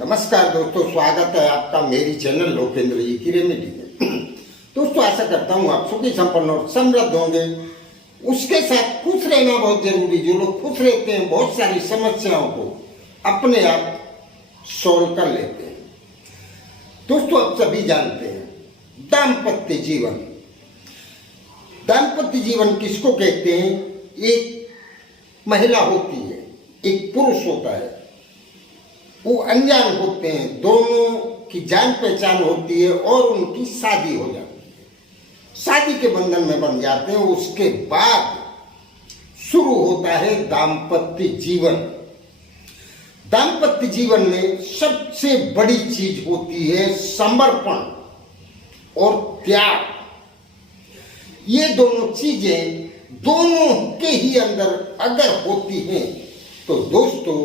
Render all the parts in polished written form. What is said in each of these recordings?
नमस्कार दोस्तों, स्वागत है आपका मेरी चैनल लोकेंद्र जी की रेमेडी में। दोस्तों, आशा करता हूँ आप सुखी संपन्न और समृद्ध होंगे। उसके साथ खुश रहना बहुत जरूरी। जो लोग खुश रहते हैं बहुत सारी समस्याओं को अपने आप सॉल्व कर लेते हैं। दोस्तों, आप सभी जानते हैं दाम्पत्य जीवन। दाम्पत्य जीवन किसको कहते हैं? एक महिला होती है, एक पुरुष होता है, वो अनजान होते हैं, दोनों की जान पहचान होती है और उनकी शादी हो जाती है। शादी के बंधन में बन जाते हैं। उसके बाद शुरू होता है दाम्पत्य जीवन। दाम्पत्य जीवन में सबसे बड़ी चीज होती है समर्पण और त्याग। ये दोनों चीजें दोनों के ही अंदर अगर होती हैं तो दोस्तों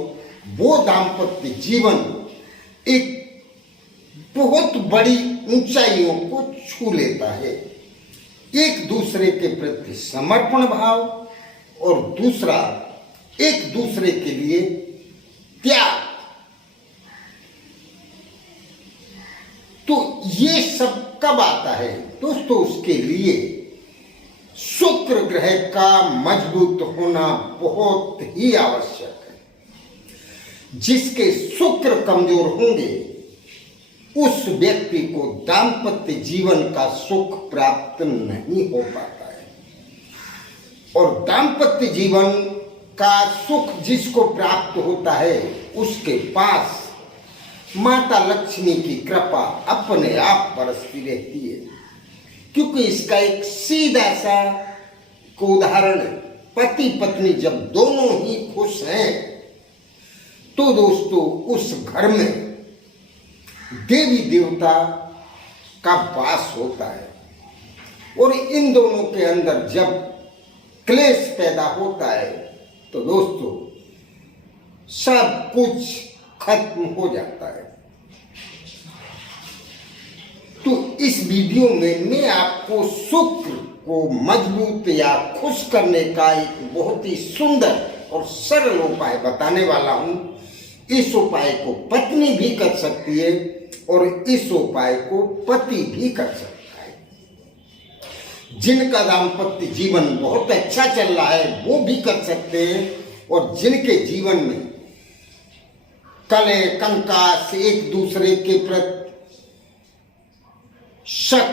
वो दाम्पत्य जीवन एक बहुत बड़ी ऊंचाइयों को छू लेता है। एक दूसरे के प्रति समर्पण भाव और दूसरा एक दूसरे के लिए त्याग। तो ये सब कब आता है दोस्तों? उसके लिए शुक्र ग्रह का मजबूत होना बहुत ही आवश्यक है। जिसके शुक्र कमजोर होंगे उस व्यक्ति को दाम्पत्य जीवन का सुख प्राप्त नहीं हो पाता है। और दाम्पत्य जीवन का सुख जिसको प्राप्त होता है उसके पास माता लक्ष्मी की कृपा अपने आप बरसती रहती है। क्योंकि इसका एक सीधा सा उदाहरण है। पति पत्नी जब दोनों ही खुश हैं तो दोस्तों उस घर में देवी देवता का वास होता है। और इन दोनों के अंदर जब क्लेश पैदा होता है तो दोस्तों सब कुछ खत्म हो जाता है। तो इस वीडियो में मैं आपको शुक्र को मजबूत या खुश करने का एक बहुत ही सुंदर और सरल उपाय बताने वाला हूं। इस उपाय को पत्नी भी कर सकती है और इस उपाय को पति भी कर सकता है। जिनका दाम्पत्य जीवन बहुत अच्छा चल रहा है वो भी कर सकते हैं। और जिनके जीवन में कलह कंकास, एक दूसरे के प्रति शक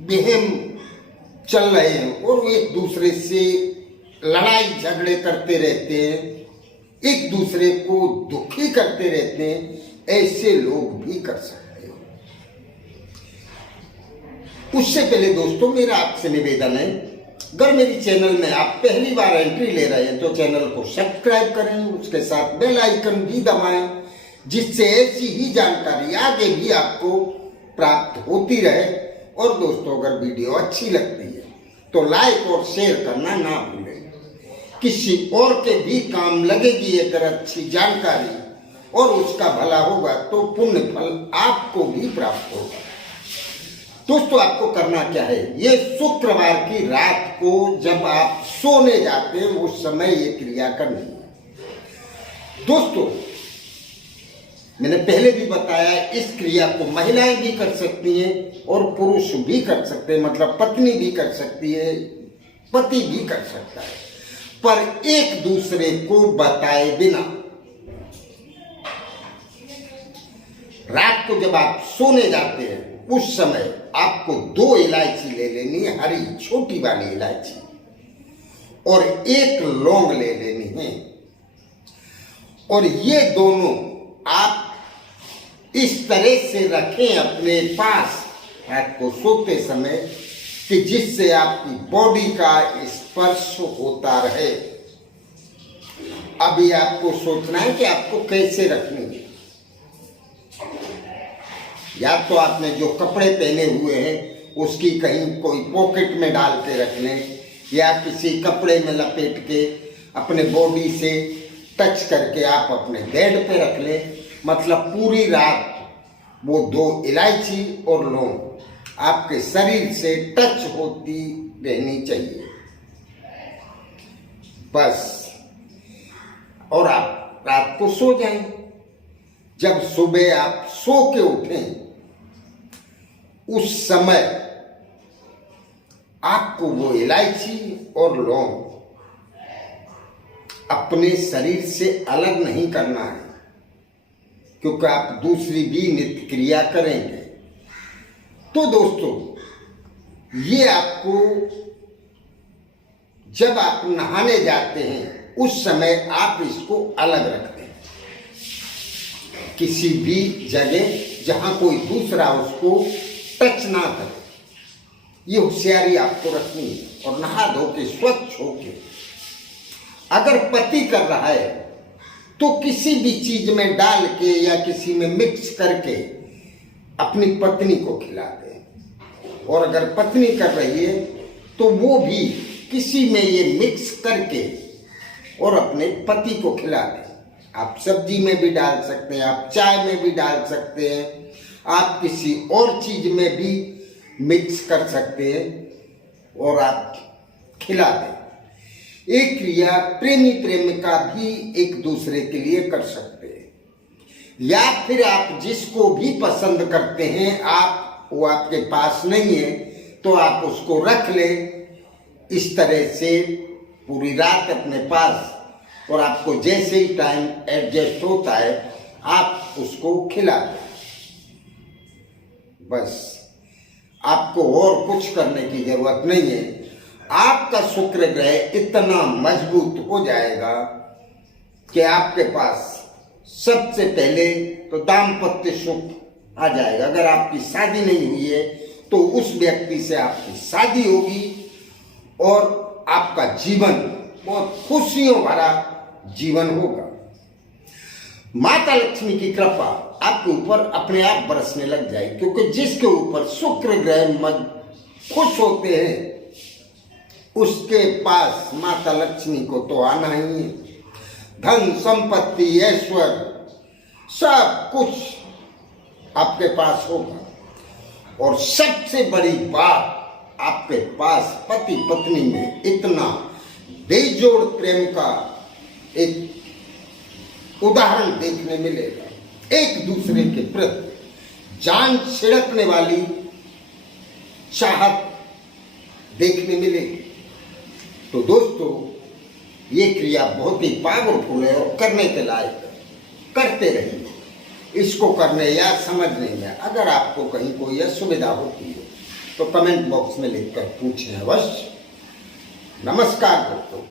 वहम चल रहे हैं और वो एक दूसरे से लड़ाई झगड़े करते रहते हैं, एक दूसरे को दुखी करते रहते हैं, ऐसे लोग भी कर सकते हैं। उससे पहले दोस्तों मेरा आपसे निवेदन है, अगर मेरी चैनल में आप पहली बार एंट्री ले रहे हैं तो चैनल को सब्सक्राइब करें, उसके साथ बेल आइकन भी दबाएं, जिससे ऐसी ही जानकारी आगे भी आपको प्राप्त होती रहे। और दोस्तों अगर वीडियो अच्छी लगती है तो लाइक और शेयर करना ना भूलें। किसी और के भी काम लगेगी अगर अच्छी जानकारी और उसका भला होगा तो पुण्य फल आपको भी प्राप्त होगा। दोस्तों आपको करना क्या है? ये शुक्रवार की रात को जब आप सोने जाते हैं उस समय ये क्रिया करनी है। दोस्तों मैंने पहले भी बताया इस क्रिया को महिलाएं भी कर सकती हैं और पुरुष भी कर सकते हैं। मतलब पत्नी भी कर सकती है, पति भी कर सकता है, पर एक दूसरे को बताए बिना। रात को जब आप सोने जाते हैं उस समय आपको 2 इलायची ले लेनी है, हरी छोटी वाली इलायची, और 1 लौंग ले लेनी है। और ये दोनों आप इस तरह से रखें अपने पास रात को सोते समय कि जिससे आपकी बॉडी का स्पर्श होता रहे। अभी आपको सोचना है कि आपको कैसे रखनी है। या तो आपने जो कपड़े पहने हुए हैं उसकी कहीं कोई पॉकेट में डाल के रख लें, या किसी कपड़े में लपेट के अपने बॉडी से टच करके आप अपने बेड पे रख लें। मतलब पूरी रात वो 2 इलायची और लौंग आपके शरीर से टच होती रहनी चाहिए बस। और आप रात को सो जाएं। जब सुबह आप सो के उठें उस समय आपको वो इलायची और लौंग अपने शरीर से अलग नहीं करना है, क्योंकि आप दूसरी भी नित्य क्रिया करेंगे। तो दोस्तों, ये आपको जब आप नहाने जाते हैं उस समय आप इसको अलग रख दें, किसी भी जगह जहां कोई दूसरा उसको टच ना करे। ये होशियारी आपको रखनी है। और नहा धो के स्वच्छ होके, अगर पति कर रहा है तो किसी भी चीज में डाल के या किसी में मिक्स करके अपनी पत्नी को खिला दें। और अगर पत्नी कर रही है तो वो भी किसी में ये मिक्स करके और अपने पति को खिला दें। आप सब्जी में भी डाल सकते हैं, आप चाय में भी डाल सकते हैं, आप किसी और चीज में भी मिक्स कर सकते हैं और आप खिला दें। एक क्रिया प्रेमी प्रेमिका भी एक दूसरे के लिए कर सकते हैं, या फिर आप जिसको भी पसंद करते हैं, आप वो आपके पास नहीं है तो आप उसको रख लें इस तरह से पूरी रात अपने पास, और आपको जैसे ही टाइम एडजस्ट होता है आप उसको खिला दें। बस आपको और कुछ करने की जरूरत नहीं है। आपका शुक्र ग्रह इतना मजबूत हो जाएगा कि आपके पास सबसे पहले तो दाम्पत्य सुख आ जाएगा। अगर आपकी शादी नहीं हुई है तो उस व्यक्ति से आपकी शादी होगी और आपका जीवन बहुत खुशियों भरा जीवन होगा। माता लक्ष्मी की कृपा आपके ऊपर अपने आप बरसने लग जाएगी, क्योंकि जिसके ऊपर शुक्र ग्रह खुश होते हैं उसके पास माता लक्ष्मी को तो आना ही है। धन संपत्ति ऐश्वर्य सब कुछ आपके पास होगा। और सबसे बड़ी बात, आपके पास पति पत्नी में इतना बेजोड़ प्रेम का एक उदाहरण देखने मिलेगा। एक दूसरे के प्रति जान छिड़कने वाली चाहत देखने मिलेगी। तो दोस्तों, ये क्रिया बहुत ही पावरफुल है और करने के लायक है। करते रहिए। इसको करने या समझने में अगर आपको कहीं कोई असुविधा होती है तो कमेंट बॉक्स में लिखकर पूछें अवश्य। नमस्कार दोस्तों।